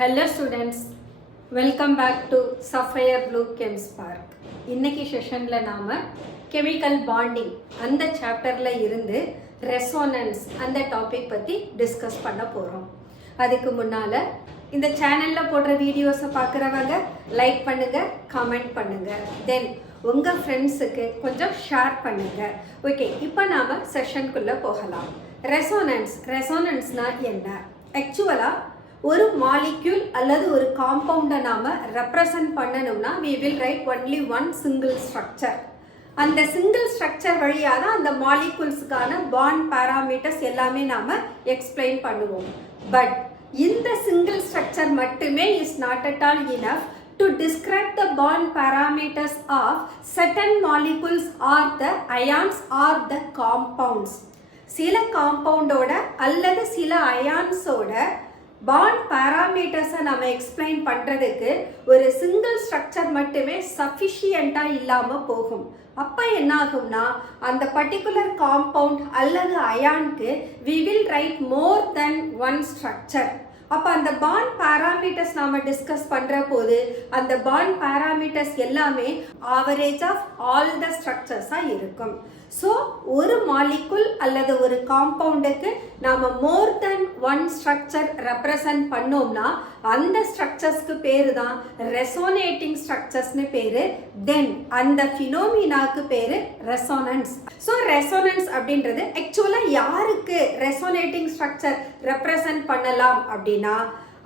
Hello students, welcome back to Sapphire Blue Chem Spark. இன்னைக்கு செஷன்ல நாம chemical bonding அந்த சாப்டர்ல இருந்து ரெசோனன்ஸ் அந்த டாபிக் பத்தி டிஸ்கஸ் பண்ண போறோம். அதுக்கு முன்னால இந்த சேனல்ல போடுற வீடியோஸை பார்க்குறவங்க லைக் பண்ணுங்க, கமெண்ட் பண்ணுங்க, தென் உங்க ஃப்ரெண்ட்ஸுக்கு கொஞ்சம் ஷேர் பண்ணுங்க. ஓகே, இப்போ நாம செஷனுக்குள்ள போகலாம். ரெசோனன்ஸ்னா என்ன? ஆக்சுவலா ஒரு மாலிக்யூல் அல்லது ஒரு காம்பவுண்டை நாம ரெப்ரசன்ட் பண்ணணும்னா we will write only one single structure. அந்த சிங்கிள் ஸ்ட்ரக்சர் வழியாக தான் அந்த மாலிக்யூல்ஸுக்கான பாண்ட் பாராமீட்டர்ஸ் எல்லாமே நாம எக்ஸ்பிளைன் பண்ணுவோம். பட் இந்த சிங்கிள் ஸ்ட்ரக்சர் மட்டுமே is not at all enough to describe the bond parameters of certain molecules or the ions or the compounds. சில காம்பவுண்டோட அல்லது சில அயான்ஸோட பாண்ட் பாராமீட்டர்ஸை நம்ம எக்ஸ்பிளைன் பண்ணுறதுக்கு ஒரு சிங்கிள் ஸ்ட்ரக்சர் மட்டுமே சஃபிஷியண்ட்டாக இல்லாமல் போகும். அப்போ என்ன ஆகும்னா அந்த பர்டிகுலர் காம்பவுண்ட் அல்லது அயானுக்கு we will write more than one structure. அப்போ அந்த பாண்ட் பாராமீட்டர்ஸ் நாம் டிஸ்கஸ் பண்ணுற போது அந்த பாண்ட் பாராமீட்டர்ஸ் எல்லாமே ஆவரேஜ் ஆஃப் ஆல் த ஸ்ட்ரக்சர்ஸாக இருக்கும். ஸோ ஒரு மாலிகுல் அல்லது ஒரு காம்பவுண்டுக்கு நாம் மோர் தென் ஒன் ஸ்ட்ரக்சர் ரெப்ரசன்ட் பண்ணோம்னா அந்த ஸ்ட்ரக்சர்ஸ்க்கு பேரு தான் ரெசோனேட்டிங் ஸ்ட்ரக்சர்ஸ்னு பேரு. தென் அந்த ஃபினோமினாக்கு பேரு ரெசோனன்ஸ். ஸோ ரெசோனன்ஸ் அப்படின்றது ஆக்சுவலாக யாருக்கு ரெசோனேட்டிங் ஸ்ட்ரக்சர் ரெப்ரசன்ட் பண்ணலாம் அப்படின்னா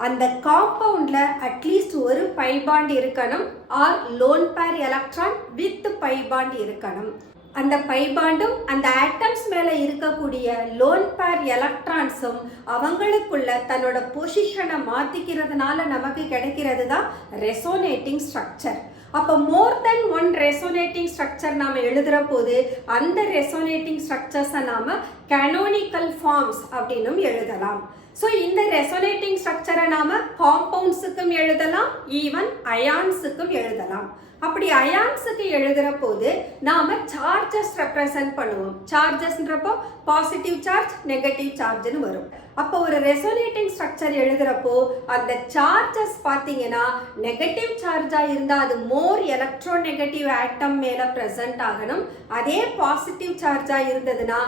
அந்த காம்பவுண்ட்ல அட்லீஸ்ட் ஒரு பை பாண்ட் இருக்கணும் or lone pair electron with pi bond இருக்கணும். அந்த பை பாண்டும் அந்த ஆட்டம்ஸ் மேல இருக்கக்கூடிய லோன் பேர் எலக்ட்ரான்ஸும் அவங்களுக்குள்ள தன்னோட பொசிஷனை மாத்திக்கிறதுனால நமக்கு கிடைக்கிறது தான் ரெசோனேட்டிங் ஸ்ட்ரக்சர். அப்போ மோர் தென் ஒன் ரெசோனேட்டிங் ஸ்ட்ரக்சர் நாம எழுதுற போது அந்த ரெசோனேட்டிங் ஸ்ட்ரக்சர்ஸை நாம கேனோனிக்கல் ஃபார்ம்ஸ் அப்படின்னும் எழுதலாம். ஸோ இந்த ரெசோனேட்டிங் ஸ்ட்ரக்சரை நாம காம்பவுண்ட்ஸுக்கும் எழுதலாம், ஈவன் அயான்ஸுக்கும் எழுதலாம். அப்படி அயான்ஸுக்கு எழுதுற போது நாம சார்ஜஸ் ரெப்ரசன்ட் பண்ணுவோம். சார்ஜஸ்ன்றப்போ பாசிட்டிவ் சார்ஜ், நெகட்டிவ் சார்ஜ்னு வரும். அப்போ ஒரு ரெசோனேட்டிங் ஸ்ட்ரக்சர் எழுதுறப்போ அந்த சார்ஜஸ் பார்த்தீங்கன்னா நெகட்டிவ் சார்ஜா இருந்தா அது மோர் எலக்ட்ரோ நெகட்டிவ் ஆட்டம் மேல பிரசன்ட் ஆகணும். அதே பாசிட்டிவ் சார்ஜா இருந்ததுன்னா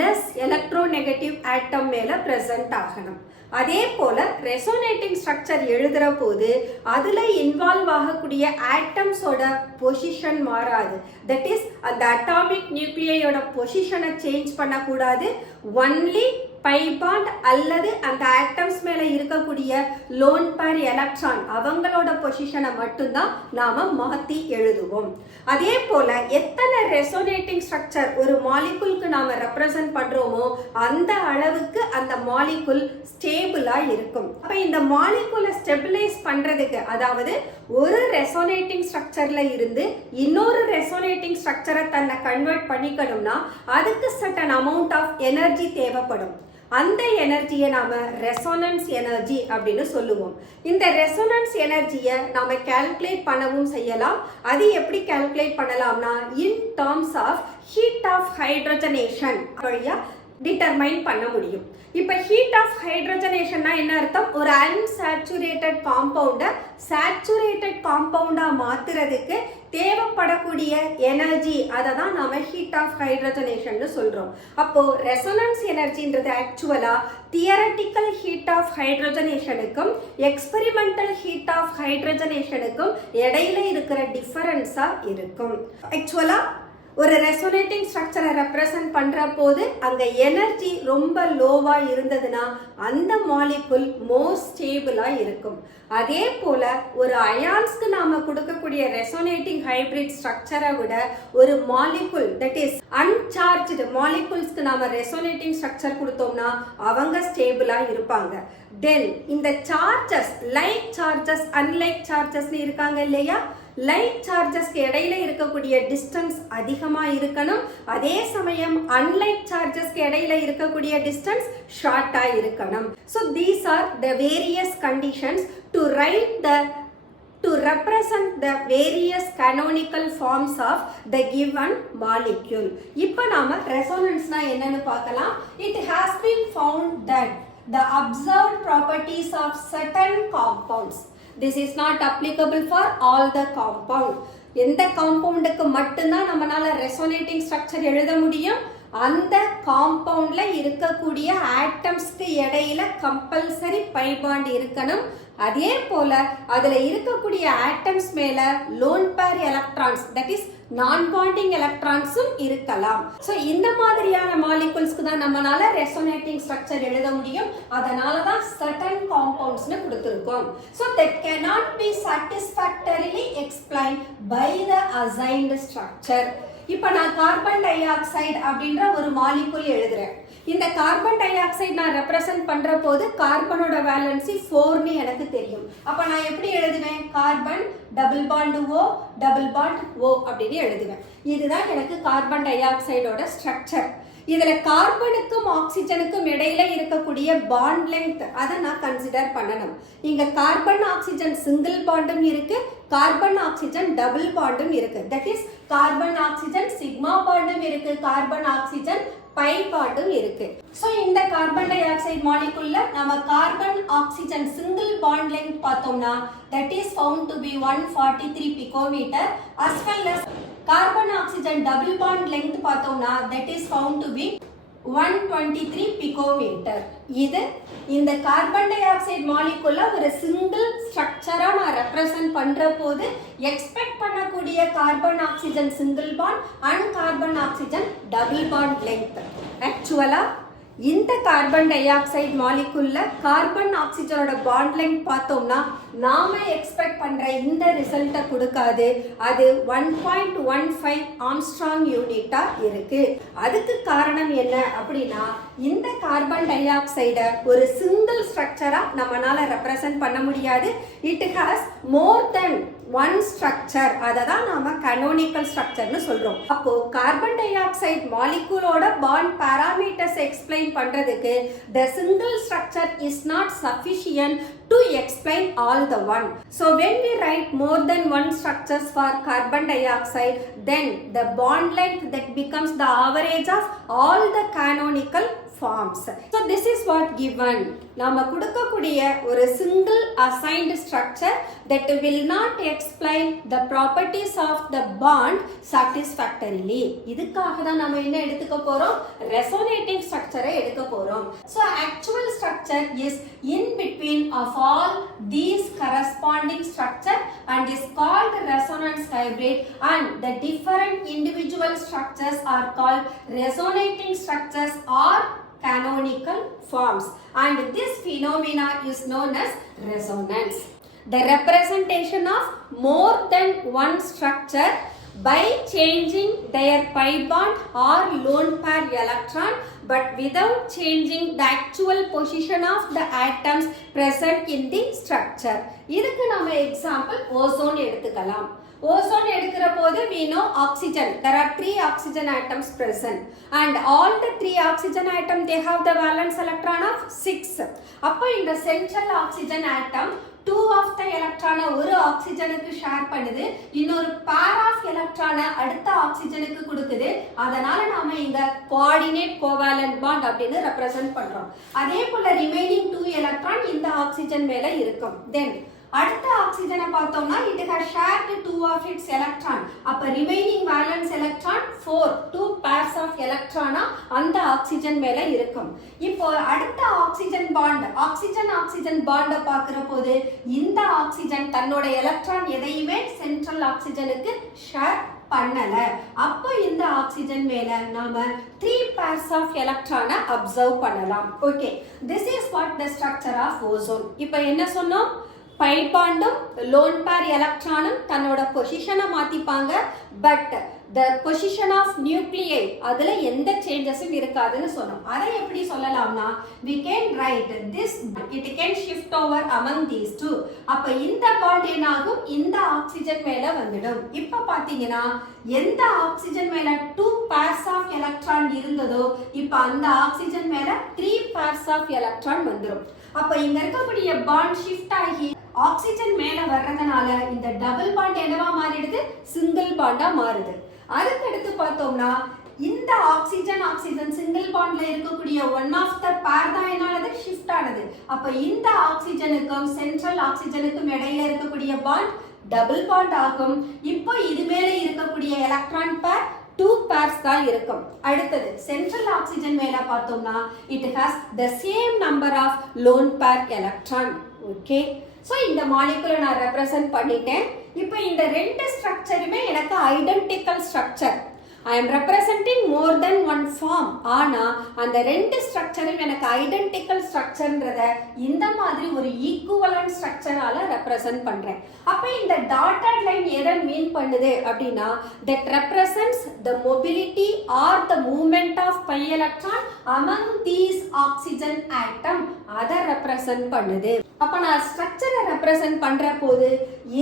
லெஸ் எலக்ட்ரோ நெகட்டிவ் ஆட்டம் மேல பிரசன்ட் ஆகணும். அதே போல ரெசோனேட்டிங் ஸ்ட்ரக்சர் எழுதுற போது அதுல இன்வால்வ் ஆகக்கூடிய ஆட்டம்ஸோட பொசிஷன் மாறாது. தட் இஸ் அந்த அட்டாமிக் நியூக்ளியோட பொசிஷனை சேஞ்ச் பண்ணக்கூடாது. ஒன்லி பை பாண்ட் அல்லது அந்த ஆட்டம்ஸ் மேல இருக்கக்கூடிய லோன் பேர் எலக்ட்ரான் அவங்களோட பொசிஷனை மட்டும்தான் நாம மாத்தி எழுதுவோம். அதே போல எத்தனை ரெசோனேட்டிங் ஸ்ட்ரக்சர் ஒரு மாலிகுலுக்கு நாம ரெப்ரசன்ட் பண்றோமோ அந்த அளவுக்கு அந்த மாலிகுல் ஸ்டேபிளா இருக்கும். அப்ப இந்த மாலிகுலை ஸ்டெபிலைஸ் பண்றதுக்கு, அதாவது ஒரு ரெசோனேட்டிங் ஸ்ட்ரக்சர்ல இருந்து இன்னொரு ரெசோனேட்டிங் ஸ்ட்ரக்சரை தன்னை கன்வெர்ட் பண்ணிக்கணும்னா அதுக்கு சர்டன் அமௌண்ட் ஆஃப் எனர்ஜி தேவைப்படும். அந்த எனர்ஜியை நாம ரெசோனன்ஸ் எனர்ஜி அப்படின்னு சொல்லுவோம். இந்த ரெசோனன்ஸ் எனர்ஜியை நாம கால்குலேட் பண்ணவும் செய்யலாம். அது எப்படி கால்குலேட் பண்ணலாம்னா in terms of heat of hydrogenation வழியா டிட்டர்மைன் பண்ண முடியும். இப்போ ஹீட் ஆஃப் ஹைட்ரஜனேஷன்னா என்ன அர்த்தம்? ஒரு அன்சாச்சுரேட்டட் காம்பவுண்டை சாச்சுரேட்டட் காம்பவுண்டா மாத்துறதுக்கு தேவைப்படக்கூடிய எனர்ஜி, அதை தான் நாம ஹீட் ஆஃப் ஹைட்ரஜனேஷன் சொல்றோம். அப்போ ரெசோனன்ஸ் எனர்ஜின்றது ஆக்சுவலா தியரட்டிக்கல் ஹீட் ஆஃப் ஹைட்ரஜனேஷனுக்கும் எக்ஸ்பெரிமெண்டல் ஹீட் ஆஃப் ஹைட்ரஜனேஷனுக்கும் இடையில இருக்கிற டிஃபரன்ஸா இருக்கும். ஆக்சுவலா ஒரு ரெசோனேட்டிங் ஸ்ட்ரக்சரை ரெப்ரசன்ட் பண்ற போது அங்க எனர்ஜி ரொம்ப லோவா இருந்ததுன்னா அந்த மாலிகுல் மோர் ஸ்டேபிளா இருக்கும். அதே போல ஒரு அயான்ஸ்க்கு நாம கொடுக்கக்கூடிய ரெசோனேட்டிங் ஹைபிரிட் ஸ்ட்ரக்சரை விட ஒரு மாலிகுல் தட் இஸ் அன்சார்ஜ்டு மாலிகுல்ஸ்க்கு நாம ரெசோனேட்டிங் ஸ்ட்ரக்சர் கொடுத்தோம்னா அவங்க ஸ்டேபிளா இருப்பாங்க. தென் இந்த சார்ஜஸ், லைக் சார்ஜஸ், அன்லைக் சார்ஜஸ்னு இருக்காங்க இல்லையா? லைக் சார்ஜஸ்க்கு இடையில இருக்கக்கூடிய டிஸ்டன்ஸ் அதிகமா இருக்கணும். அதே சமயம் அன்லைக் சார்ஜஸ்க்கு இடையில இருக்கக்கூடிய டிஸ்டன்ஸ் ஷார்ட்டா இருக்கணும். So these are the various conditions to write to represent the various canonical forms of the given molecule. இப்போ நாம ரெசோனன்ஸ்னா என்னன்னு பார்க்கலாம். It has been found that the observed properties of certain compounds. This is not applicable for all the compound. எந்த காம்பவுண்டுக்கு மட்டும்தான் நம்மளால resonating structure எழுத முடியும், அந்த காம்பவுண்ட்ல இருக்கக்கூடிய ஆட்டம்ஸ்க்கு இடையில கம்பல்சரி பை பாண்ட் இருக்கணும். அதே போல அதுல இருக்கக்கூடிய ஆட்டம்ஸ் மேல lone pair electrons, that is நான் பாண்டிங் எலக்ட்ரான்ஸும் இருக்கலாம். ஸோ இந்த மாதிரியான மாலிகுல்ஸ்க்கு தான் நம்மளால ரெசோனேட்டிங் ஸ்ட்ரக்சர் எழுத முடியும். அதனால தான் சர்டன் காம்பவுண்ட்ஸ்னு கொடுத்துருக்கோம். So that cannot be satisfactorily explained by the assigned structure. இப்போ நான் கார்பன் டை ஆக்சைடு அப்படின்ற ஒரு மாலிகுல் எழுதுறேன். இந்த கார்பன் டை ஆக்சைடு நான் ரெப்ரசன்ட் பண்ற போது கார்பனோட வேலன்சி 4ன்னு எனக்கு தெரியும். அப்ப நான் எப்படி எழுதுவேன்? Carbon double bond O double bond O அப்படின்னு எழுதுவேன். இதுதான் எனக்கு கார்பன் டை ஆக்சைடோட ஸ்ட்ரக்சர். இதுல கார்பனுக்கும் ஆக்சிஜனுக்கும் இடையில இருக்கக்கூடிய பாண்ட் லெங்த் அதை நான் கன்சிடர் பண்ணணும். இங்க கார்பன் ஆக்சிஜன் சிங்கிள் பாண்டும் இருக்கு, கார்பன் ஆக்சிஜன் டபுள் பாண்டும் இருக்கு. That is carbon oxygen sigma பாண்டும் இருக்கு, கார்பன் ஆக்சிஜன் பை பாண்டும் இருக்கு. சோ இந்த கார்பன் டை ஆக்சைடு மாலிகுல்ல நம்ம carbon oxygen single bond length பார்த்தோம்னா that is found to be 143 picometer, as well as carbon oxygen double bond length பார்த்தோம்னா that is found to be 123 picometer. இது இந்த carbon dioxide மாலிகுல்ல ஒரு single ஸ்ட்ரக்சரா நான் represent பண்ற போது expect பண்ணக்கூடிய carbon oxygen single bond and carbon oxygen double bond length. ஆக்சுவலா இந்த கார்பன் டை ஆக்சைடு மாலிகுல்ல கார்பன் ஆக்சிஜனோட பாண்ட் லெங்த் பார்த்தோம்னா நாம எக்ஸ்பெக்ட் பண்ற இந்த ரிசல்ட்டை கொடுக்காது. அது 1.15 ஆம்ஸ்ட்ராங் யூனிட்டா இருக்கு. அதுக்கு காரணம் என்ன அப்படின்னா இந்த கார்பன் டை ஆக்சைடை ஒரு சிங்கிள் ஸ்ட்ரக்சரா நம்மளால ரெப்ரசன்ட் பண்ண முடியாது. It has more than one structure. அதை தான் நாம கனோனிக்கல் ஸ்ட்ரக்சர்னு சொல்றோம். அப்போ கார்பன் டை ஆக்சைடு மாலிகுலோட பாண்ட் பாராமீட்டர்ஸ் எக்ஸ்பிளைன் பண்றதுக்கு the single structure is not sufficient to explain all the one. So when we write more than one structures for carbon dioxide, then the bond length that becomes the average of all the canonical forms. So this is what given. நாம கொடுக்கக்கூடிய ஒரு single assigned structure that will not explain the properties of the bond satisfactorily. இதுக்காக தான் நாம என்ன எடுத்துக்க போறோம்? resonating structure எடுக்க போறோம். So actual structure is in between of all these corresponding structure and is called resonance hybrid, and the different individual structures are called resonating structures or canonical forms, and this phenomena is known as resonance. The representation of more than one structure by changing their pi bond or lone pair electron but without changing the actual position of the atoms present in the structure. இதுக்கு நம்ம example ozone எடுத்துக்கலாம். Ozone எடுக்கிற போது we know oxygen. There are 3 oxygen atoms present, and all the 3 oxygen atoms they have the valence electron of 6. அப்போ இந்த central oxygen atom 2 of the electron ஒரு ஆக்சிஜனுக்கு share பண்ணுது, இன்னொரு pair of electron அடுத்த ஆக்சிஜனுக்கு கொடுக்குது. அதனால நாம இங்க coordinate covalent bond அப்படின்னு ரெப்ரசன்ட் பண்றோம். அதே போல remaining 2 electron இந்த ஆக்சிஜன் மேல இருக்கும். Then அடுத்த ஆக்சிஜனை பார்த்தோம்னா it has shared 2 of its electron. அப்ப remaining valence electron 4, 2 pairs of electron அந்த ஆக்சிஜன் மேல இருக்கும். இப்போ அடுத்த ஆக்சிஜன் பாண்ட் ஆக்சிஜன் பாண்ட பார்க்கிற போது இந்த ஆக்சிஜன் தன்னோட எலக்ட்ரான் எதையுமே சென்ட்ரல் ஆக்சிஜனுக்கு ஷேர் பண்ணல. அப்போ இந்த ஆக்சிஜன் மேல நாம 3 pairs of electron அப்சர்வ் பண்ணலாம். Okay, this is what the structure of ozone. இப்போ என்ன சொன்னோம்? பை பாண்டும் லோன் பேர் எலக்ட்ரானும் தன்னோட பொசிஷனை மாத்திப்பாங்க. But the position of nuclei அதுல எந்த சேஞ்சஸும் இருக்காதுன்னு சொன்னோம். அதை எப்படி சொல்லலாம்னா we can write this, it can shift over among these two. அப்ப இந்த பாண்ட் என்னாகும்? இந்த ஆக்சிஜன் மேல வந்துடும். இப்ப பாத்தீங்கன்னா எந்த ஆக்சிஜன் மேல 2 pairs of electron இருந்ததோ இப்ப அந்த ஆக்சிஜன் மேல 3 pairs of electron வந்துடும். அப்ப இங்க இருக்கக்கூடிய பாண்ட் ஷிஃப்ட் ஆகி ஆக்சிஜன் மேல வர்றதுனால இந்த டபுள் பாண்ட் என்னவா மாறிடுது? சிங்கிள் பாண்டா மாறுது. அதுக்கு அடுத்து பார்த்தோம்னா இந்த ஆக்சிஜன் ஆக்சிஜன் சிங்கிள் பாண்ட்ல இருக்கக்கூடிய ஒன் ஆஃப் த பேர் தான் என்னானது ஷிஃப்ட் ஆனது. அப்ப இந்த ஆக்சிஜனுக்கும் சென்ட்ரல் ஆக்சிஜனுக்கும் இடையில இருக்கக்கூடிய பாண்ட் டபுள் பாண்ட் ஆகும். இப்போ இது மேல இருக்கக்கூடிய எலக்ட்ரான் பேர் 2 pairs தான் இருக்கும். அடுத்தது சென்ட்ரல் ஆக்சிஜன் மேல பார்த்தோம்னா it has the same number of lone pair electron. Okay, so இந்த மாலிகுலை நான் ரெப்ரசன்ட் பண்ணிட்டேன். இப்போ இந்த ரெண்டு ஸ்ட்ரக்சருமே எனக்கு identical structure. I am representing more than one form. ஆனா அந்த ரெண்டு ஸ்ட்ரக்சரும் எனக்கு ஐடென்டிக்கல் ஸ்ட்ரக்சர்ன்றத இந்த மாதிரி ஒரு ஈக்குவலன்ட் ஸ்ட்ரக்சரால ரெப்ரசன்ட் பண்றேன். அப்ப இந்த டாட்டட் லைன் எதை மீன் பண்ணுது அப்படின்னா that represents the mobility or the movement of pi electron among these oxygen atom. அதை ரெப்ரசன்ட் பண்ணுது. அப்ப நான் ஸ்ட்ரக்சரை ரெப்ரசன்ட் பண்ற போது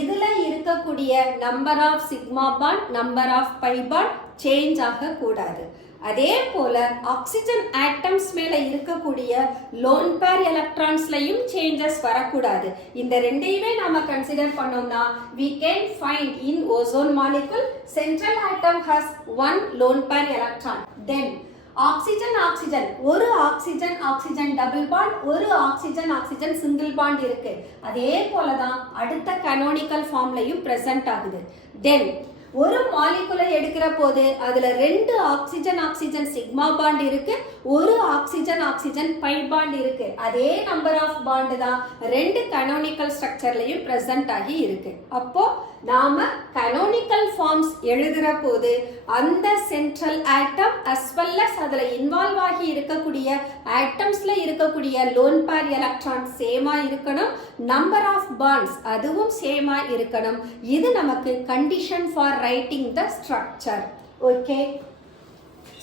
இதுல இருக்கக்கூடிய number of sigma bond number of pi bond change ஆக கூடாது. அதே போல ஆக்சிஜன் ஆட்டம்ஸ் மேல இருக்கக்கூடிய லோன் பேர் எலக்ட்ரான்ஸ்லயும் சேஞ்சஸ் வரக்கூடாது. இந்த ரெண்டையுமே நாம கன்சிடர் பண்ணோம்னா we can find in ozone molecule central atom has one lone pair electron. Then oxygen oxygen ஒரு ஆக்சிஜன் ஆக்சிஜன் டபுள் பாண்ட் ஒரு ஆக்சிஜன் ஆக்சிஜன் சிங்கிள் பாண்ட் இருக்கு. அதே போலதான் அடுத்த கனோனிக்கல் ஃபார்ம்லயும் பிரசன்ட் ஆகுது. தென் ஒரு மாலிகுலை எடுக்கிற போது அதுல ரெண்டு ஆக்சிஜன் ஆக்சிஜன் சிக்மா பாண்ட் இருக்கு, ஒரு ஆக்சிஜன் ஆக்சிஜன் பை பாண்ட் இருக்கு. அதே நம்பர் ஆஃப் பாண்ட் தான் ரெண்டு கனோனிக்கல் ஸ்ட்ரக்சர்லயும் பிரசன்ட் ஆகி இருக்கு. அப்போ நாம கனோனிக்கல் ஃபார்ம்ஸ் எழுதுற போது அந்த central atom as well as அதுல இன்வால்வ் ஆகி இருக்கக்கூடிய ஆட்டம்ஸ்ல இருக்கக்கூடிய லோன் பேர் எலக்ட்ரான் சேமா இருக்கணும், நம்பர் ஆஃப் பாண்ட்ஸ் அதுவும் சேமா இருக்கணும். இது நமக்கு condition for writing the structure. Okay,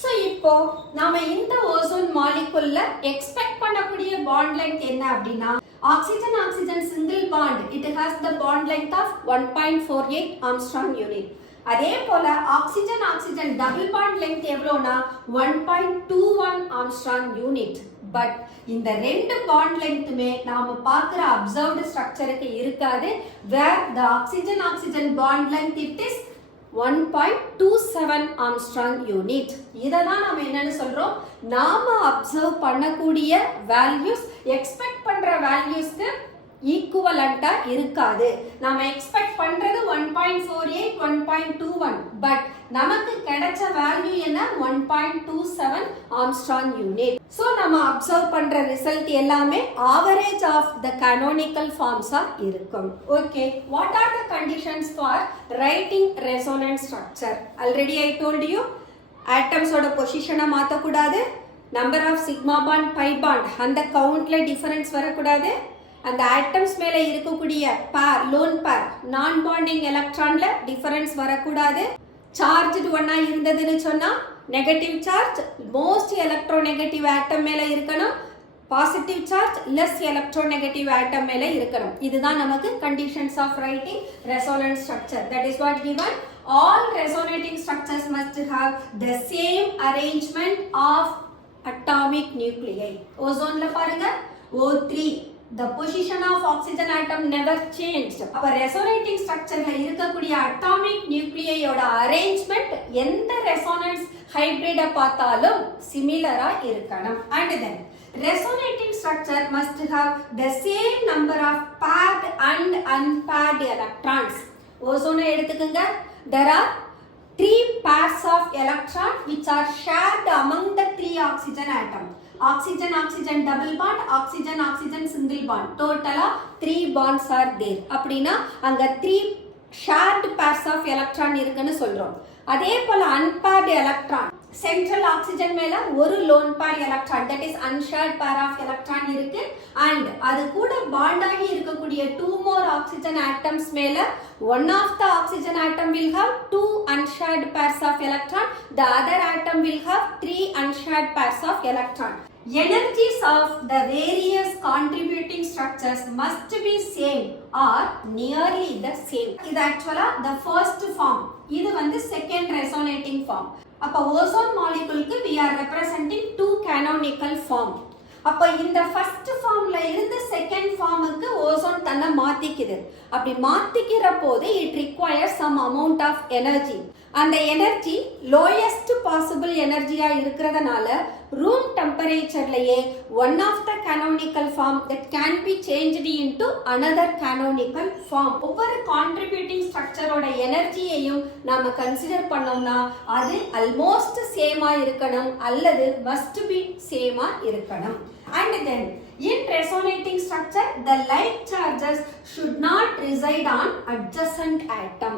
so இப்போ நாம இந்த ஓசோன் மாலிகுல்ல எக்ஸ்பெக்ட் பண்ணக்கூடிய பாண்ட் லென்த் என்ன அப்படின்னா oxygen oxygen single bond it has the bond length of 1.48 Armstrong unit. அதே போல oxygen oxygen double bond length எவ்வளவுனா 1.21 Armstrong unit. But இந்த ரெண்டு பாண்ட் லென்த்துமே நாம பார்க்கிற அப்சர்வ்டு ஸ்ட்ரக்சருக்கு இருக்காது. where the oxygen oxygen bond length it is 1.27 Armstrong unit. இததான் நாம என்னன்னு சொல்றோம், நாம அப்சர்வ் பண்ணக்கூடிய வேல்யூஸ் எக்ஸ்பெக்ட் பண்ற வேல்யூஸ்க்கு ஈக்குவலண்டா இருக்காது. நாம எக்ஸ்பெக்ட் பண்றது 1.48 1.21 பட் நமக்கு கிடைச்ச வேல்யூ என்ன 1.27 ஆம்ஸ்ட்ராங் யூனிட். சோ நம்ம அப்சர்வ் பண்ற ரிசல்ட் எல்லாமே average of the canonical forms இருக்கும். Okay, what are the conditions for writing resonance structure? Already I told you ஆட்டம்ஸோட பொசிஷனை மாற்றக்கூடாது, number of sigma bond pi bond அந்த கவுண்ட்ல டிஃபரன்ஸ் வரக்கூடாது, அந்த ஆட்டம்ஸ் மேல இருக்கக்கூடிய பேர் லோன் பேர் நான் பாண்டிங் எலக்ட்ரான்ல டிஃபரன்ஸ் வரக்கூடாது, சார்ஜ்டு ஒன்னா இருந்ததுன்னு சொன்னா negative charge most electronegative atom மேல இருக்கணும், positive charge less electronegative atom மேல இருக்கணும். இதுதான் நமக்கு conditions of writing resonance structure. That is what given. All resonating structures must have the same arrangement of atomic nuclei. Ozone la பாருங்க O3, the position of oxygen atom never changed. அப்ப resonating structureல இருக்கக்கூடிய atomic nuclei ஓட arrangement எந்த resonance hybrid பார்த்தாலும் similar-ஆ இருக்கணும். And then resonating structure must have the same number of paired and unpaired electrons. Ozone எடுத்துக்கங்க, there are 3 pairs of electrons which are shared among the 3 oxygen atoms. Oxygen oxygen double bond, oxygen oxygen single bond. Total 3 bonds are there. அப்படினா அங்க 3 shared pairs of electron இருக்குன்னு சொல்றோம். அதே போல unpaired electron central oxygen மேல ஒரு lone pair electron, that is unshared pair of electron இருக்கு. and அது கூட bond ஆகி இருக்கக்கூடிய 2 more oxygen atoms மேல one of the oxygen atom will have 2 unshared pairs of electron, the other atom will have 3 unshared pairs of electron. Energies of the various contributing structures must be same or nearly the same. இது actually the first form, இது வந்து second resonating form. அப்ப ozone moleculeக்கு we are representing 2 canonical form. அப்ப இந்த first ஃபார்ம்ல இருந்து second ஃபார்முக்கு ozone தன்னை மாத்திக்குது. அப்படி மாத்திக்கிற போது it requires some amount of energy. அந்த எனர்ஜி லோயஸ்ட் பாசிபிள் எனர்ஜியா இருக்கிறதுனால ரூம் டெம்பரேச்சர்லயே one of the canonical form that can be changed into another canonical form. ஒவ்வொரு கான்ட்ரிபியூட்டிங் ஸ்ட்ரக்சரோட எனர்ஜியையும் நாம கன்சிடர் பண்ணோம்னா அது ஆல்மோஸ்ட் சேமா இருக்கணும் அல்லது மஸ்ட் பி சேமா இருக்கணும். And then in resonating structure the like charges should not reside on adjacent atom.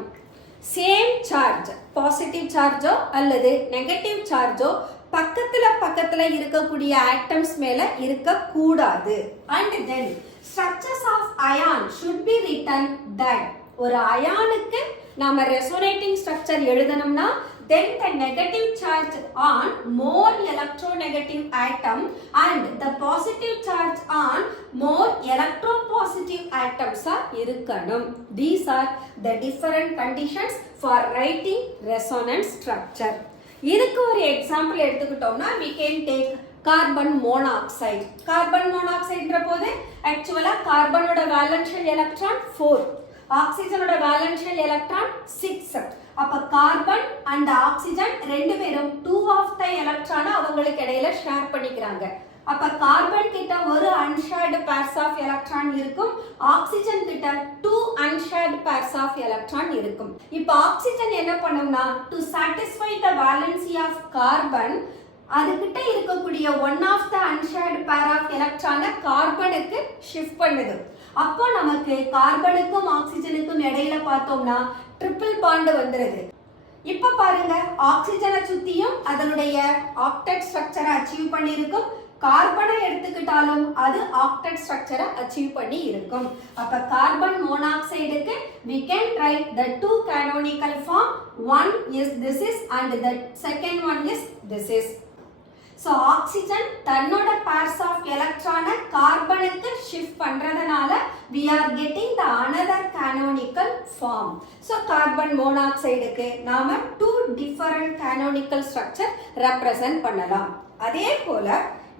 Same charge positive சார்ஜோ அல்லது நெகட்டிவ் சார்ஜோ பக்கத்துல இருக்கக்கூடிய ஆட்டம்ஸ் மேல இருக்க கூடாது. And then structures of ion should be written that ஒரு அயானுக்கு நாம ரெசோனேட்டிங் ஸ்ட்ரக்சர் எழுதணும்னா then the negative charge on more electronegative atom and the positive charge on more electropositive atoms இருக்கணும். These are the different conditions for writing resonance structure. இதுக்கு ஒரு example எடுத்துக்கிட்டோம்னா we can take carbon monoxide. கார்பன் மோனாக்சைடுன்ற போது ஆக்சுவலா கார்பனோட வேலன்ஷியல் electron 4, ஆக்சிஜனோட வேலன்ஷியல் electron 6. அப்ப carbon and oxygen ரெண்டு பேரும் 2 ஆஃப் த எலக்ட்ரானை அவங்களுக்கு இடையில ஷேர் பண்ணிக்கிறாங்க. அப்ப கார்பன் கிட்ட ஒரு அன்ஷேர்டு பேர்ஸ் ஆஃப் எலக்ட்ரான் இருக்கும், ஆக்சிஜன் கிட்ட 2 அன்ஷேர்டு பேர்ஸ் ஆஃப் எலக்ட்ரான் இருக்கும். இப்ப ஆக்சிஜன் என்ன பண்ணும்னா to satisfy the valency of carbon அதுகிட்ட இருக்கக்கூடிய one of the unshared pair of எலக்ட்ரானை கார்பனுக்கு ஷிஃப்ட் பண்ணுது. அப்போ நமக்கு கார்பனுக்கும் ஆக்சிஜனுக்கும் இடையில பார்த்தோம்னா ட்ரிபிள் பாண்ட் வந்துருது. இப்ப பாருங்க ஆக்சிஜனை சுத்தியும் அதனுடைய ஆக்டெட் ஸ்ட்ரக்சரை அச்சீவ் பண்ணி இருக்கும், கார்பனை எடுத்துக்கிட்டாலும் அது ஆக்டெட் ஸ்ட்ரக்சரை அச்சீவ் பண்ணி இருக்கும். அப்ப carbon மோனாக்சைடுக்கு we can write the two canonical form, one is this is and the second one is this is. So oxygen தன்னோட pairs of electron கார்பனுக்கு shift பண்றதனால we are getting the another canonical form. So carbon monoxideக்கு நாம two different canonical structure represent பண்ணலாம். அதே போல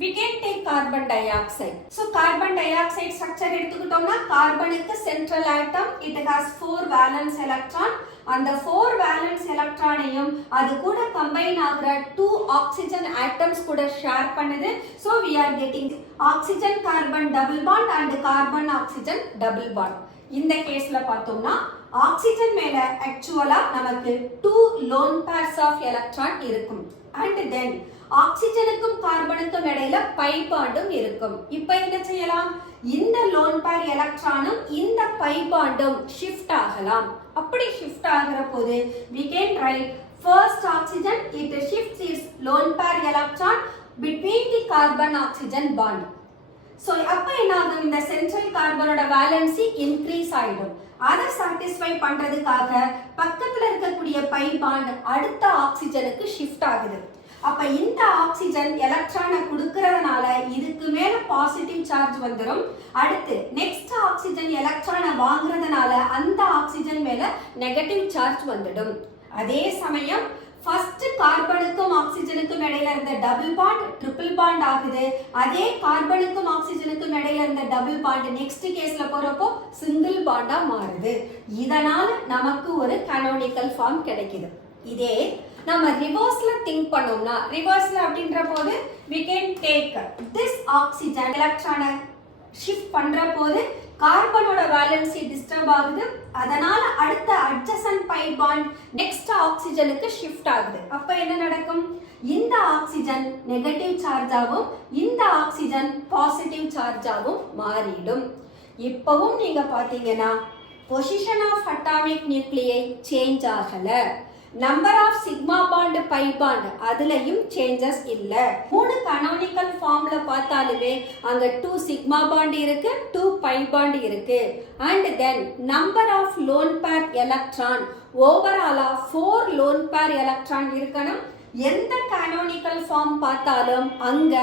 we can take carbon dioxide. So carbon dioxide structure எடுத்துக்கிட்டோம்னா கார்பனுக்கு central atom it has 4 valence electron. அந்த 4 valence electronையும் அது கூட combine ஆகுற 2 oxygen atoms கூட share பண்ணுது. So we are getting oxygen carbon double bond and carbon oxygen double bond. இந்த கேஸ்ல பார்த்தோம்னா ஆக்சிஜன் மேல ஆக்சுவலா நமக்கு 2 lone pairs of electron இருக்கும். And then ஆக்சிஜனுக்கும் கார்பனுக்கும் இடையில பை பாண்டும் இருக்கும். இப்போ என்ன செய்யலாம், இந்த லோன் பேர் எலக்ட்ரானும் இந்த பை பாண்டும் ஷிஃப்ட் ஆகலாம். அப்படி ஷிஃப்ட் ஆகிற போது we can write first oxygen it shifts its lone pair electron between the carbon oxygen bond. So அப்ப என்ன ஆகும், இந்த சென்ட்ரல் கார்பனோட வேலன்சி இன்க்ரீஸ் ஆயிடும். அதை சாட்டிஸ்ஃபை பண்றதுக்காக பக்கத்துல இருக்கக்கூடிய பை பாண்ட் அடுத்த ஆக்சிஜனுக்கு ஷிஃப்ட் ஆகுது. அப்ப இந்த ஆக்சிஜன் எலக்ட்ரானை கொடுக்கறதுனால இதுக்கு மேல பாசிட்டிவ் சார்ஜ் வந்துடும். அடுத்து நெக்ஸ்ட் ஆக்சிஜன் எலக்ட்ரானை வாங்குறதுனால அந்த ஆக்சிஜன் மேல நெகட்டிவ் சார்ஜ் வந்துடும். அதே சமயம் ஃபர்ஸ்ட் கார்பனுக்கும் ஆக்சிஜனுக்கும் இடையில இருந்த டபுள் பாண்ட் ட்ரிபிள் பாண்ட் ஆகுது. அதே கார்பனுக்கும் ஆக்சிஜனுக்கும் இடையில இருந்த டபுள் பாண்ட் நெக்ஸ்ட் கேஸ்ல போறப்போ சிங்கிள் பாண்டா மாறுது. இதனால நமக்கு ஒரு canonical ஃபார்ம் கிடைக்குது. இதே நம்ம ரிவர்ஸ்ல திங்க் பண்ணோம்னா, ரிவர்ஸ்ல அப்படின்ற போது we can take this oxygen எலக்ட்ரானை ஷிஃப்ட் பண்ற போது கார்பனோட வேலன்சி டிஸ்டர்ப் ஆகுது. அதனால அடுத்த அட்ஜசன்ட் பை பாண்ட் நெக்ஸ்ட் ஆக்சிஜனுக்கு ஷிஃப்ட் ஆகுது. அப்ப என்ன நடக்கும், இந்த ஆக்சிஜன் நெகட்டிவ் சார்ஜாவும் இந்த ஆக்சிஜன் பாசிட்டிவ் சார்ஜாவும் மாறிடும். இப்பவும் நீங்க பாத்தீங்கன்னா பொசிஷன் ஆஃப் அட்டாமிக் நியூக்ளியை சேஞ்ச் ஆகல. Number of sigma bond pi bond அதுலயும் சேஞ்சஸ் இல்ல. 3 canonical ஃபார்ம்ல பார்த்தாலுமே அங்க 2 சிக்மா பாண்ட் இருக்கு, 2 பை பாண்ட் இருக்கு. And then number of lone pair electron ஓவராலா 4 லோன் பேர் எலக்ட்ரான் இருக்கணும். எந்த canonical ஃபார்ம் பார்த்தாலும் அங்க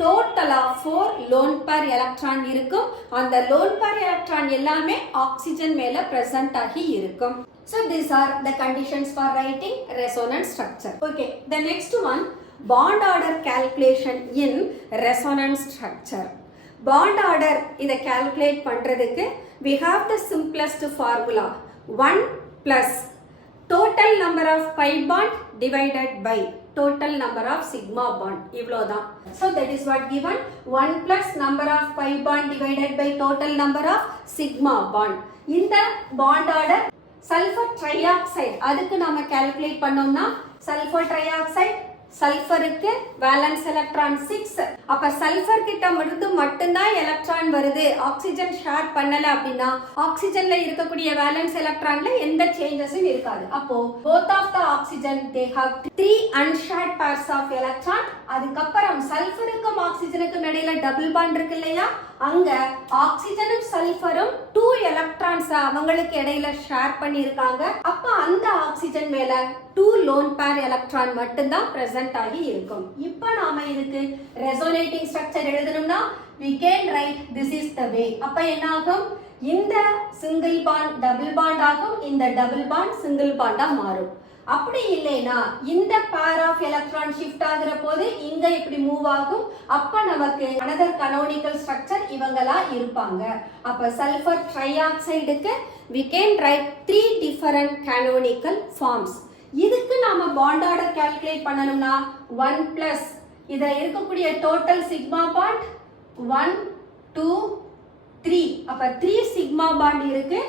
டோட்டலா 4 லோன் பேர் எலக்ட்ரான் இருக்கும். அந்த லோன் பேர் எலக்ட்ரான் எல்லாமே ஆக்சிஜன் மேல பிரசன்ட் ஆகி இருக்கும். So these are the conditions for writing resonance structure. Okay, the next one, bond order calculation in resonance structure. Bond order இதை calculate பண்றதுக்கு we have the simplest formula 1 plus total number of pi bond divided by total number of sigma bond. இவ்வளோதான். So that is what given 1 plus number of pi bond divided by total number of sigma bond. இந்த bondோட sulphur trioxide அதுக்கு நாம calculate பண்ணோம்னா sulphur trioxide சல்ஃபருக்கு valence electron 6. அப்ப sulphur கிட்ட மட்டும்தான் electron வருது, oxygen share பண்ணல அப்படின்னா ஆக்சிஜன்ல இருக்கக்கூடிய வேலன்ஸ் எலக்ட்ரான்ல எந்த சேஞ்சஸும் இருக்காது. அப்போ both of the oxygen they have 3 unshared pairs of electron. அதுக்கப்புறம் சல்ஃபருக்கும் ஆக்சிஜனுக்கும் இடையில டபுள் பாண்ட் இருக்கு இல்லையா, அங்க ஆக்சிஜனும் சல்ஃபரும் 2 எலக்ட்ரான்ஸ் அவங்களுக்கு இடையில ஷேர் பண்ணிருக்காங்க. அப்ப அந்த ஆக்சிஜன் மேல 2 lone pair எலக்ட்ரான் மட்டும்தான் பிரசன்ட் ஆகி இருக்கும். இப்ப நாம இதுக்கு ரெசோனேட்டிங் ஸ்ட்ரக்சர் எழுதணும்னா we can write this is the way. அப்ப என்ன ஆகும், இந்த சிங்கிள் பாண்ட் டபுள் பாண்ட் ஆகும், இந்த டபுள் பாண்ட் சிங்கிள் பாண்டா மாறும். அப்படி இல்லைனா இந்த பேர் ஆஃப் எலக்ட்ரான் ஷிஃப்ட் ஆகுற போது இங்க இப்படி மூவ் ஆகும். அப்ப நமக்கு another canonical structure இவங்களா இருப்பாங்க. அப்ப sulphur ட்ரைஆக்சைடுக்கு we can write 3 different canonical forms. இதுக்கு நாம பாண்ட் ஆர்டர் கால்குலேட் பண்ணனும்னா 1 plus இத இருக்கக்கூடிய டோட்டல் சிக்மா பாண்ட் 1 2 3. அப்ப 3 சிக்மா பாண்ட் இருக்கு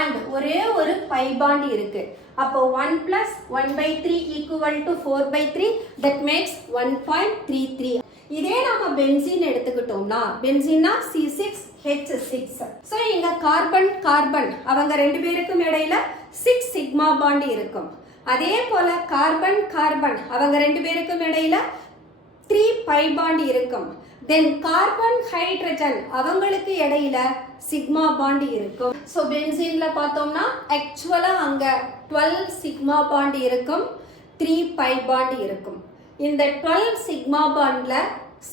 and ஒரே ஒரு பை பாண்ட் இருக்கு. அப்போ 1 plus 1/3 equal to 4/3, that makes 1.33. இதே நாம பென்சீன் எடுத்துக்கிட்டோம்னா பென்சீனா C6H6. சோ இங்க கார்பன் கார்பன் அவங்க ரெண்டு பேருக்கும் இடையில 6 சிக்மா பாண்ட் இருக்கும். அதே போல கார்பன் கார்பன் அவங்க ரெண்டு பேருக்கும் இடையில 3 பை பாண்ட் இருக்கும். தென் கார்பன் ஹைட்ரஜன் அவங்களுக்கு இடையில சிக்மா பாண்ட் இருக்கும். சோ பென்சீன்ல பார்த்தோம்னா ஆக்சுவலா அங்க 12 சிக்மா பாண்ட் இருக்கும், 3 பை பாண்ட் இருக்கும். இந்த 12 சிக்மா பாண்ட்ல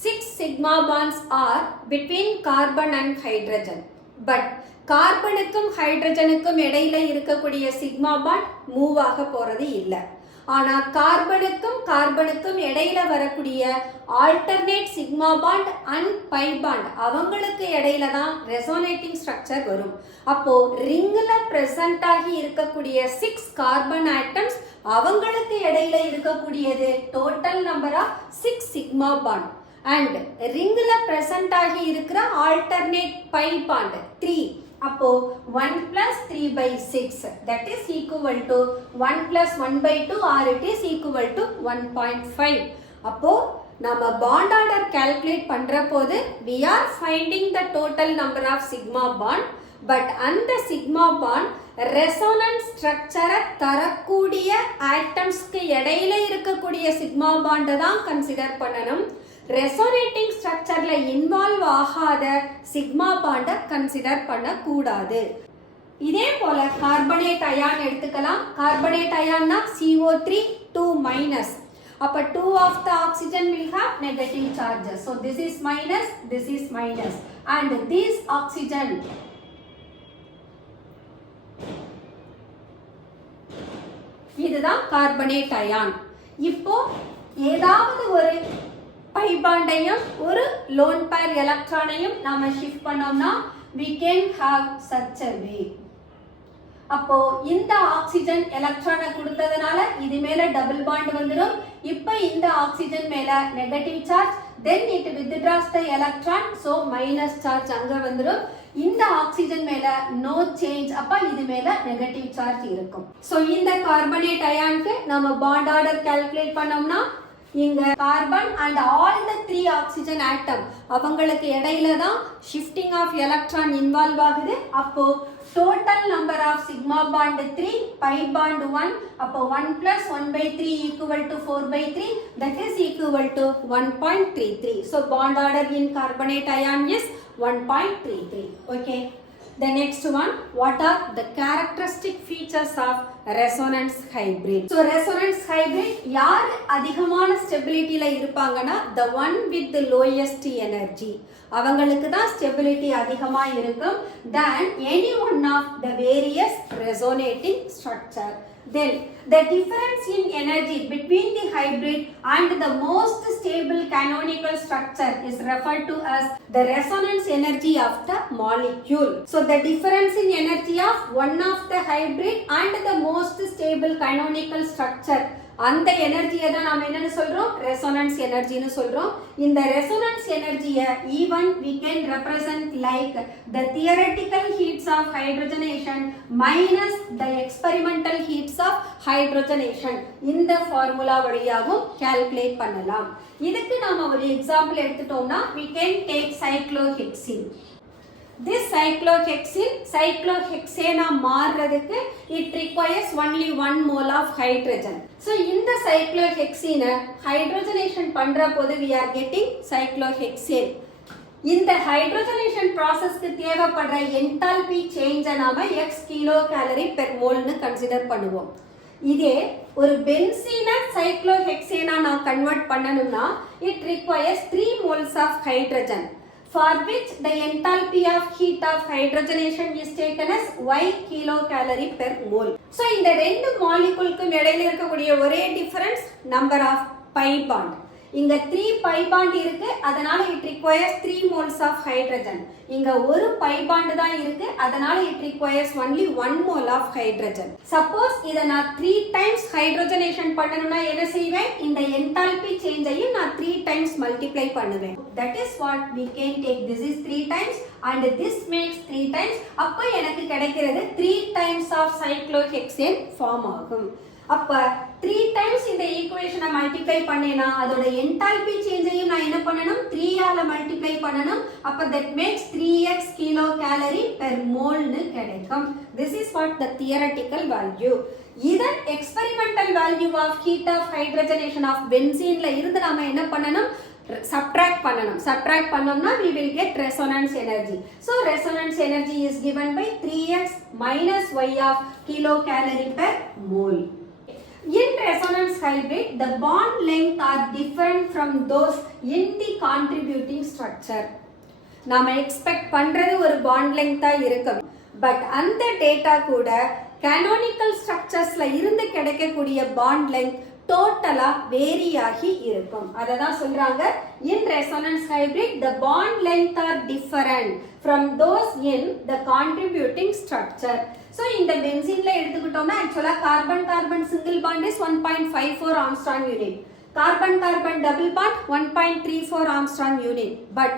6 sigma bonds are between carbon and hydrogen. But கார்பனுக்கும் ஹைட்ரஜனுக்கும் இடையில இருக்கக்கூடிய சிக்மா பாண்ட் மூவ் ஆக போறது இல்லை. ஆனா கார்பனுக்கும் இடையில வரக்கூடிய alternate sigma bond and by bond அவங்களுக்கு இடையில தான் ரெசோனேட்டிங் ஸ்ட்ரக்சர் வரும். அப்போ ரிங்ல பிரசன்ட் ஆகி இருக்கக்கூடிய 6 கார்பன் ஆட்டம்ஸ் அவங்களுக்கு இடையில இருக்கக்கூடியது total number of 6 sigma bond. And ரிங்ல பிரசன்ட் ஆகி இருக்கிற ஆல்டர்னேட் பை பாண்ட் 3. அப்போ 1 plus 3/6 that is equal to 1 plus 1/2 or it is equal to 1.5. அப்போ நம்ம bond order calculate பண்ற போது we are finding the total number of sigma bond, but அந்த sigma bond resonance structure தரக்கூடிய atoms-க்கு இடையில இருக்கக்கூடிய sigma bond தான் கன்சிடர் பண்ணணும். ரெசோனேட்டிங் ஸ்ட்ரக்சர்ல இன்வால்வ் ஆகாத சிக்மா பாண்ட கன்சிடர் பண்ண கூடாது. இதே போல கார்பனேட் அயான் எடுத்துக்கலாம். கார்பனேட் அயான்னா CO3 2-. அப்ப 2 of the oxygen will have negative charges. So this is minus, this is minus, and this oxygen இதுதான் கார்பனேட் அயான். இப்போ ஏதாவது ஒரு பை பாண்டையும் ஒரு லோன் பேர் எலக்ட்ரானையும் நாம ஷிஃப்ட் பண்ணோம்னா we can have such a way. அப்போ இந்த ஆக்சிஜன் எலக்ட்ரானை கொடுத்ததனால இது மேல டபுள் பாண்ட் வந்துடும். இப்போ இந்த ஆக்சிஜன் மேல negative charge, then it withdraws the electron, so minus charge அங்க வந்துடும். இந்த ஆக்சிஜன் மேல no change, அப்ப இது மேல நெகட்டிவ் சார்ஜ் இருக்கும். சோ இந்த கார்பனேட் அயானுக்கு நம்ம பாண்ட் ஆர்டர் கால்குலேட் பண்ணோம்னா இங்க carbon and all the 3 oxygen atom அவங்களுக்கு இடையில தான் ஷிஃப்டிங் ஆஃப் எலக்ட்ரான் இன்வால்வ் ஆகுது. அப்போ total number of sigma bond 3, pi bond 1. அப்போ 1 plus 1/3 equal to 4/3, that is equal to 1.33. So bond order in carbonate ion is 1.33. Okay. The next one, what are the characteristic features of resonance hybrid? So resonance hybrid யார் அதிகமான ஸ்டெபிலிட்டில இருப்பாங்கன்னா the one with the lowest energy. அவங்களுக்கு தான் stability அதிகமா இருக்கும் than any one of the various resonating structure. Then the difference in energy between the hybrid and the most stable canonical structure is referred to as the resonance energy of the molecule. So the difference in energy of one of the hybrid and the most stable canonical structure, அந்த எனர்ஜியை தான் நாம் என்னன்னு சொல்றோம், resonance எனர்ஜின்னு சொல்றோம். இந்த resonance எனர்ஜியை even we can represent like the theoretical heats of hydrogenation minus the experimental heats of hydrogenation. இந்த ஃபார்முலா வழியாகவும் கால்குலேட் பண்ணலாம். இதுக்கு நாம ஒரு எக்ஸாம்பிள் எடுத்துட்டோம்னா we can take cyclohexene. This cyclohexane மாறுறதுக்கு it requires only 1 mole of hydrogen. So இந்த cyclohexene hydrogenation பண்ற போது we are getting cyclohexane. இந்த hydrogenation processக்கு தேவைப்படுற enthalpy change நாம x kilocalorie per mole னு கன்சிடர் பண்ணுவோம். இதே ஒரு பென்சீனை cyclohexane நான் கன்வர்ட் பண்ணனும்னா it requires 3 moles of hydrogen, for which the enthalpy of heat of hydrogenation is taken as y kilocalorie per mole. So இந்த ரெண்டு மாலிகுலுக்கும் இடையில இருக்கக்கூடிய ஒரே difference number of pi bond. இங்க 3 பை பாண்ட் இருக்கு, அதனால it requires 3 moles of hydrogen. இங்க ஒரு பை பாண்ட் தான் இருக்கு, அதனால it requires only 1 mole of hydrogen. Suppose இத நான் 3 times hydrogenation பண்ணனும்னா என்ன செய்வேன், இந்த enthalpy change-ஐயும் நான் 3 times multiply பண்ணுவேன். That is what we can take. This is 3 times and this makes 3 times. அப்ப எனக்கு கிடைக்கிறது 3 times of cyclohexane form ஆகும். அப்ப 3 times இந்த ஈக்குவேஷனை மல்டிப்ளை பண்ணேனா அதோட என்தால்பி சேஞ்சையும் நான் என்ன பண்ணனும், 3 ஆல மல்டிப்ளை பண்ணனும். அப்ப that makes 3x kilocalorie per mole னு கிடைக்கும். This is what the theoretical value. இதன் experimental value of heat of hydrogenation of benzene ல இருந்து நாம என்ன பண்ணனும், subtract பண்ணோம்னா we will get resonance energy. So resonance energy is given by 3x minus y of kilocalorie per mole. In resonance hybrid, the bond length are different from those in the contributing structure. நாம expect பண்றது ஒரு bond length இருக்கும், but அந்த data கூட canonical structuresல இருந்து கிடைக்கக்கூடிய bond length டோட்டலா vary ஆகி இருக்கும். அததான் சொல்றாங்க in resonance hybrid the bond length are different from those in the contributing structure. So இந்த பென்சீன்ல எடுத்துக்கிட்டோம்னா actually carbon carbon single bond is 1.54 Armstrong unit, carbon carbon double bond 1.34 Armstrong unit. But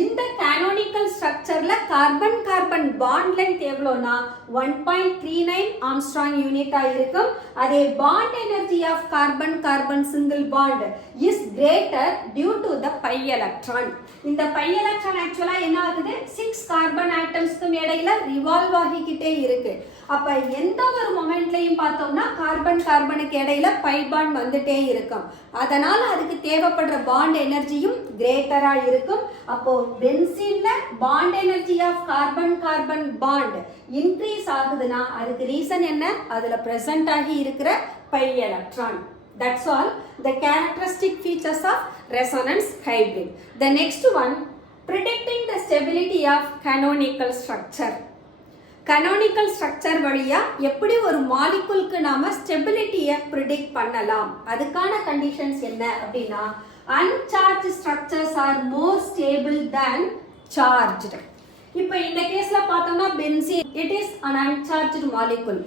இந்த canonical structureல carbon carbon bond length எவ்வளோனா 1.39 Armstrong unit இருக்கும். அதே bond energy of carbon carbon single bond is greater due to the pi electron. இந்த pi electron actually என்ன ஆகுது, 6 carbon atoms-க்கு இடையில revolve ஆகிக்கிட்டே இருக்கு. அப்ப எந்த ஒரு மொமெண்ட்லயும் பார்த்தோம்னா கார்பன் கார்பனுக்கு இடையில பை பாண்ட் வந்துட்டே இருக்கும், அதனால அதுக்கு தேவைப்படுற பாண்ட் எனர்ஜியும் கிரேட்டரா இருக்கும். அப்போ பென்சீன்ல bond energy of carbon carbon bond increase ஆகுதுன்னா அதுக்கு ரீசன் என்ன, அதுல பிரசன்ட் ஆகி இருக்கிற pi electron. That's all the characteristic features of resonance hybrid. The next one, predicting the stability of canonical structure. canonical structure வழியா எப்படி ஒரு மாலிகுலுக்கு நாம ஸ்டெபிலிட்டியை predict பண்ணலாம், அதுக்கான கண்டிஷன்ஸ் என்ன அப்படின்னா uncharged structures are more stable than charged. இப்போ இந்த கேஸ்ல பார்த்தோம்னா benzene it is an uncharged molecule.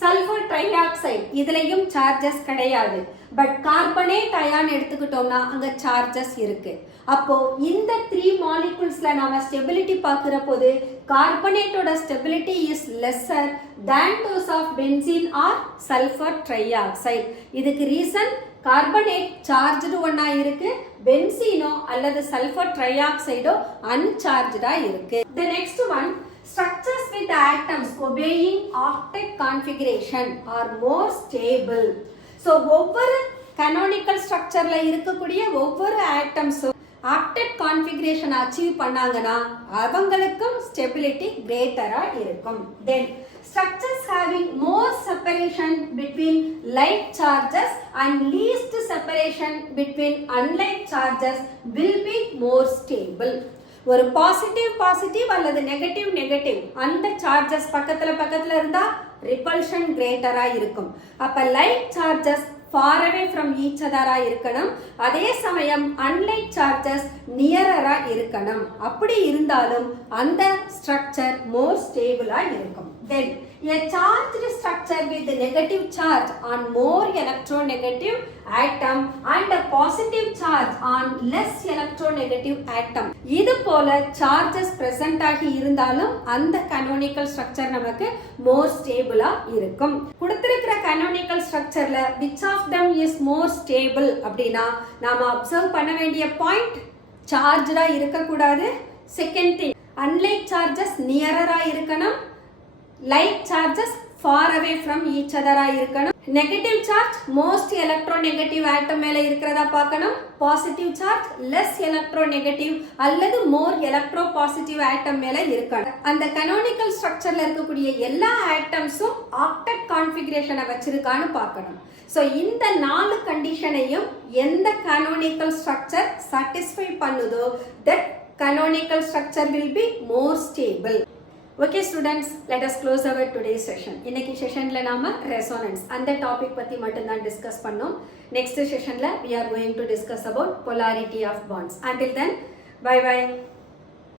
Sulphur trioxide இதுலயும் சார்ஜஸ் கிடையாது, பட் கார்பனேட் அயான் எடுத்துக்கிட்டோம்னா அங்க சார்ஜஸ் இருக்கு. அப்போ இந்த 3 மாலிகுல்ஸ்ல நாம ஸ்டெபிலிட்டி பார்க்கிற போது கார்பனேட்டோட stability is lesser than those of benzene or sulfur triaxide. இதுக்கு ரீசன் கார்பனேட் சார்ஜ்டு ஒண்ணா இருக்கு, பென்சீனோ அல்லது சல்ஃபர் ட்ரைஆக்சைடோ அன்சார்ஜ்டா இருக்கு. The next one, structures with atoms obeying octet configuration are more stable. So ஒவ்வொரு canonical structureல இருக்கக்கூடிய ஒவ்வொரு atoms octet configuration achieve பண்ணாங்கன்னா அவங்களுக்கும் stability greater-ஆ இருக்கும். Then structures having more separation between like charges and least separation between unlike charges will be more stable. ஒரு positive அல்லது negative அந்த charges பக்கத்துல இருந்தா ரிபல்ஷன் கிரேட்டரா இருக்கும். அப்ப light charges far away from each other இருக்கணும். அதே சமயம் அன்லைட் சார்ஜஸ் நியரரா இருக்கணும். அப்படி இருந்தாலும் அந்த ஸ்ட்ரக்சர் மோர் ஸ்டேபிளா இருக்கும். Then a charged structure with negative charge on more electronegative atom and a positive charge on less electronegative atom. இது போல சார்ஜஸ் பிரசன்ட் ஆகி இருந்தாலும் அந்த canonical structure நமக்கு more stable இருக்கும். கொடுத்திருக்கிற canonical structureல which of them is more stable அப்படினா நாம observe பண்ண வேண்டிய point charged இருக்க கூடாது. Second thing, unlike charges nearer இருக்கணும். Light charges far away from each other இருக்கணும். Negative charge most electronegative atom மேல இருக்கிறதா பார்க்கணும். பாசிட்டிவ் சார்ஜ் லெஸ் எலக்ட்ரோநெகட்டிவ் அல்லது மோர் எலக்ட்ரோ பாசிட்டிவ் ஆட்டம் மேல இருக்கணும். அந்த கனோனிக்கல் ஸ்ட்ரக்சர்ல இருக்கக்கூடிய எல்லா ஆட்டம்ஸும் ஆக்டெட் கான்ஃபிகரேஷனை வச்சிருக்கான்னு பார்க்கணும். ஸோ இந்த 4 கண்டிஷனையும் எந்த கனோனிக்கல் ஸ்ட்ரக்சர் சாட்டிஸ்ஃபை பண்ணுதோ that canonical structure will be more stable. Okay students, let us close our today's session. இன்னைக்கு செஷன்ல நாம ரெசோனன்ஸ் அந்த டாபிக் பத்தி மட்டும் தான் டிஸ்கஸ் பண்ணோம். நெக்ஸ்ட் செஷன்ல we are going to discuss about polarity of bonds. Until then, bye bye.